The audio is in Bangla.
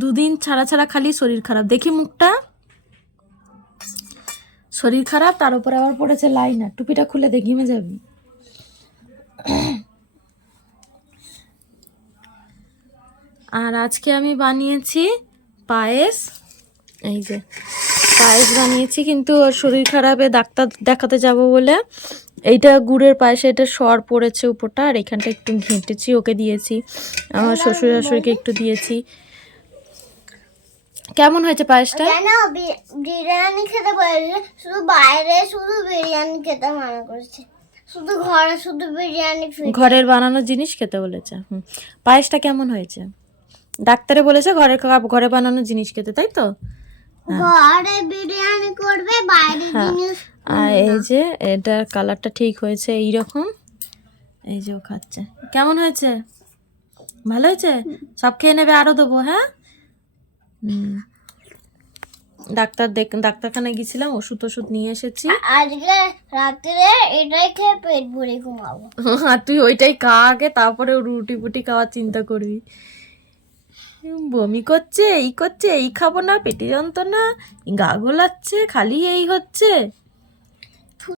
দুদিন ছাড়া ছাড়া খালি শরীর খারাপ, দেখি মুখটা, শরীর খারাপ, তার উপরে আবার পড়েছে লাইনার। টুপিটা খুলে দে, ঘেমে যাবি। আর আজকে আমি বানিয়েছি পায়েস, এই যে পায়েস বানিয়েছি, কিন্তু ওর শরীর খারাপে ডাক্তার দেখাতে যাব বলে এইটা গুড়ের পায়েসে এটা সর পড়েছে উপরটা, আর এখানটা একটু ঘেঁটেছি, ওকে দিয়েছি, আমার শ্বশুর শাশুড়িকে একটু দিয়েছি। কেমন হয়েছে পায়েসটা? বিরিয়ানি খেতে বলেছে, শুধু বাইরে শুধু বিরিয়ানি খেতে মানা করেছে, শুধু ঘরে শুধু বিরিয়ানি, ঘরের বানানো জিনিস খেতে বলেছে। পায়েসটা কেমন হয়েছে? ডাক্তারে বলেছে ঘরে বানানো জিনিস খেতে, তাই তো? ঘরে বিরিয়ানি করবে, বাইরে জিনিস। আর এই যে এটার কালারটা ঠিক হয়েছে এইরকম, এই যে ও খাচ্ছে। কেমন হয়েছে? ভালো হয়েছে? সব খেয়ে নেবে, আরো দেবো। হ্যাঁ, ডাক্তারখানায় গেছিলাম, ওষুধ নিয়ে এসেছি। আজকে রাত্রে এটাই খেয়ে পেট ভরে ঘুমাবো। আর তুই ওইটাই খা আগে, তারপরে রুটি পুটি খাওয়ার চিন্তা করবি। বমি করছে, এই করছে, এই খাবো না, পেটে যন্ত্রণা, গা গোলাচ্ছে, খালি এই হচ্ছে।